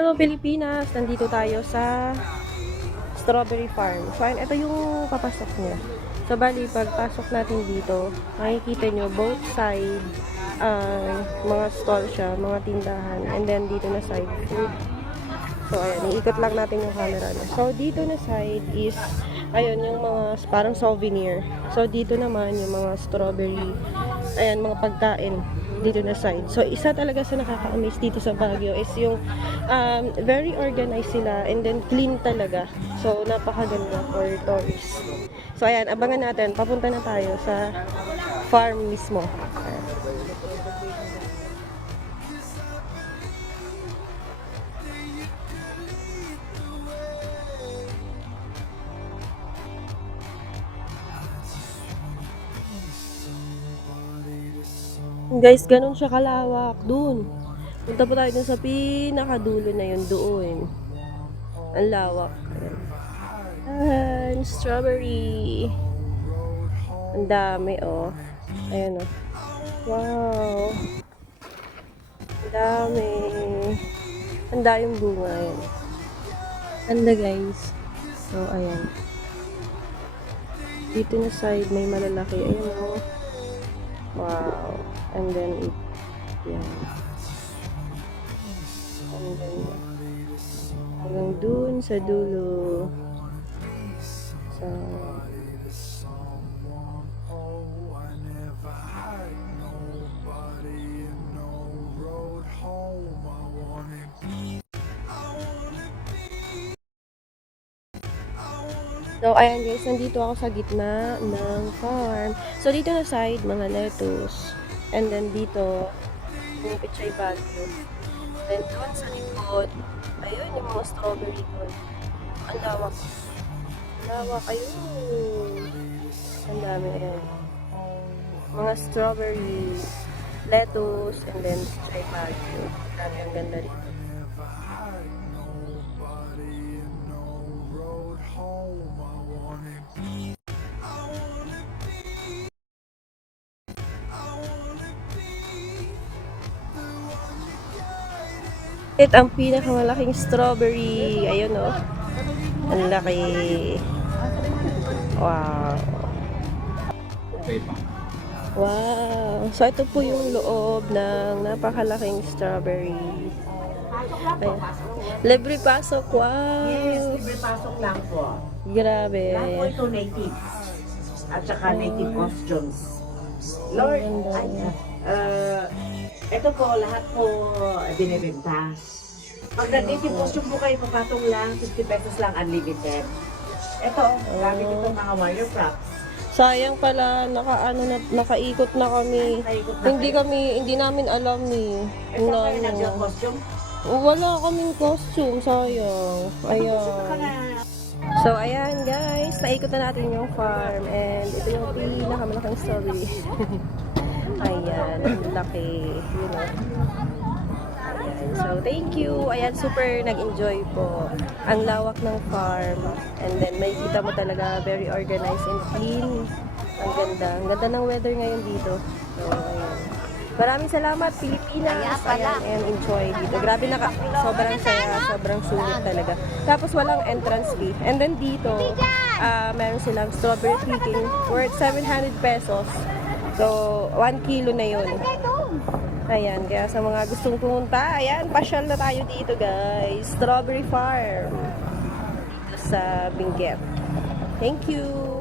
Hello Pilipinas! Nandito tayo sa strawberry farm. So, ayan, ito yung papasok niya. So, bali, pagpasok natin dito, makikita nyo both side mga stall siya, mga tindahan. And then, dito na side, food. So, ayan, iikot lang natin yung camera. No? So, dito na side is, ayun, yung mga parang souvenir. So, dito naman yung mga strawberry, ayan, mga pagkain dito na side. So, isa talaga sa nakaka-amaze dito sa Baguio is yung very organized sila and then clean talaga. So, napakaganda for tourists. So, ayan, abangan natin. Papunta na tayo sa farm mismo. Ayan. Guys, ganun siya kalawak. Doon. Punta po tayo dun sa pinakadulo na yun. Doon. Ang lawak. Ayan. Strawberry. Ang dami, oh. Ayan, oh. Wow. Ang dami. Ang daming bunga, ayan. Ganda, guys. So, ayan. Dito na side, may malalaki. Ayan, oh. Wow. And then, yan. And then, hanggang dun sa dulo. So, so, ayan guys, nandito ako sa gitna ng farm. So, dito na side, mga lettuce. And then dito, yung pechay bagyo. Then doon sa likod, ayun, yung mga strawberry doon. Ang lawak. Ang lawak, ayun. Ang dami, ayun. Mga strawberry, lettuce, and then pechay bagyo. Ang ganda rin. Ito ang pinakamalaking strawberry. Ayun, oh. Ang laki. Wow. Wow. So, ito po yung loob ng napakalaking strawberry. Ayan. Libre pasok. Wow. Yes, libre pasok lang po. Grabe. Lahat po ito native. At saka native costumes. Lord, ito po, lahat po binibenta. Pag nag-native costume po kayo, papatong lang, 50 pesos lang, unlimited. Ito, gamit itong mga wire props. Sayang pala, nakaikot na kami. Nakaikot na Hindi namin alam eh. Ito kayo nag-costume. Wala kaming costume, sayang. Ayan. So, ayan guys, naikot na natin yung farm and ito yung pinakamalaking strawberry. Ayan, ang laki. You know. Ayan, so, thank you. Ayan, super nag-enjoy po. Ang lawak ng farm. And then, may kita mo talaga very organized and clean. Ang ganda. Ang ganda ng weather ngayon dito. So, ayan. Maraming salamat, Pilipinas. Ayan, and enjoy dito. Grabe sobrang saya, sobrang sulit talaga. Tapos walang entrance fee. And then dito, meron silang strawberry picking worth 700 pesos. So, 1 kilo na yun. Ayan, kaya sa mga gustong pumunta, ayan, pasyal na tayo dito guys. Strawberry Farm. Dito sa Benguet. Thank you!